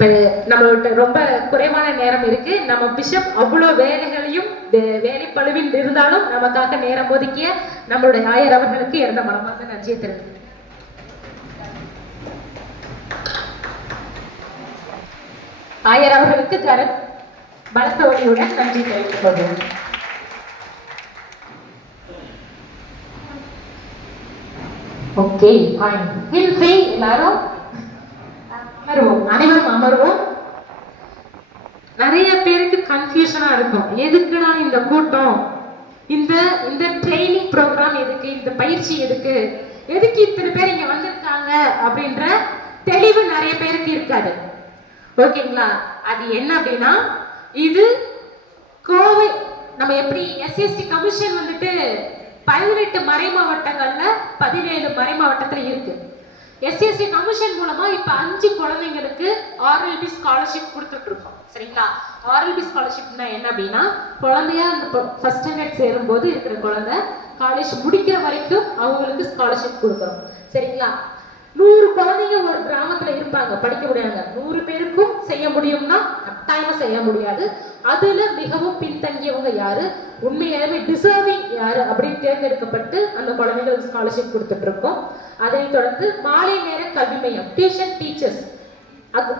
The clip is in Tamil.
இப்போ நம்மள்ட்ட ரொம்ப குறைவான நேரம் இருக்கு. நம்ம பிஷப் அவ்வளோ வேலைகளையும் வே- வேலைப்பளுவில் இருந்தாலும் நமக்காக நேரம் ஒதுக்கிய நம்மளுடைய ஆயர் அவர்களுக்கு இறந்த மனமாக நன்றியை தெரிவிக்கிறேன். ஆயர் அவர்களுக்கு கர பலத்த ஒளியுடன் நன்றி தெரிவித்துக் கொள்வோம் ஓகே ஃபைன் வில் எல்லாரும். அமருவோம் அனைவரும் அமருவோம். நிறைய பேருக்கு கன்ஃபியூஷனா இருக்கும். எதுக்குடா இந்த கூட்டம்? இந்த இந்த ட்ரைனிங் ப்ரோக்ராம் எதுக்கு? இந்த பயிற்சி எதுக்கு? எதுக்கு இத்தனை பேர் இங்க வந்திருக்காங்க? அப்படின்ற தெளிவு நிறைய பேருக்கு இருக்காது. ஓகேங்களா? அது என்ன அப்படின்னா இது கோவை நம்ம எப்படி எஸ்எஸ்டி கமிஷன் வந்துட்டு பதினெட்டு மறை மாவட்டங்கள்ல பதினேழு மறை மாவட்டத்துல இருக்கு. எஸ்எஸ்சி கமிஷன் மூலமா இப்ப அஞ்சு குழந்தைங்களுக்கு ஆர்எல்பி ஸ்காலர்ஷிப் கொடுத்துட்டு இருக்கோம். சரிங்களா? ஆர்எல்பி ஸ்காலர்ஷிப்னா என்ன அப்படின்னா குழந்தையா அந்த ஃபர்ஸ்ட் ஸ்டாண்டர்ட் சேரும்போது இருக்கிற குழந்தை காலேஜ் முடிக்கிற வரைக்கும் அவங்களுக்கு ஸ்காலர்ஷிப் கொடுக்குறோம் சரிங்களா? நூறு குழந்தைங்க ஒரு கிராமத்துல இருப்பாங்க படிக்க முடியாங்க நூறு பேருக்கும் செய்ய முடியும்னா கட்டாயமா செய்ய முடியாது. அதுல மிகவும் பின்தங்கியவங்க யாரு? உண்மையாலுமே டிசர்விங் யாரு அப்படின்னு தேர்ந்தெடுக்கப்பட்டு அந்த குழந்தைகளுக்கு ஸ்காலர்ஷிப் கொடுத்துட்டு இருக்கோம். அதைத் தொடர்ந்து மாலை நேர கல்வி மையம் டியூஷன் டீச்சர்ஸ் அது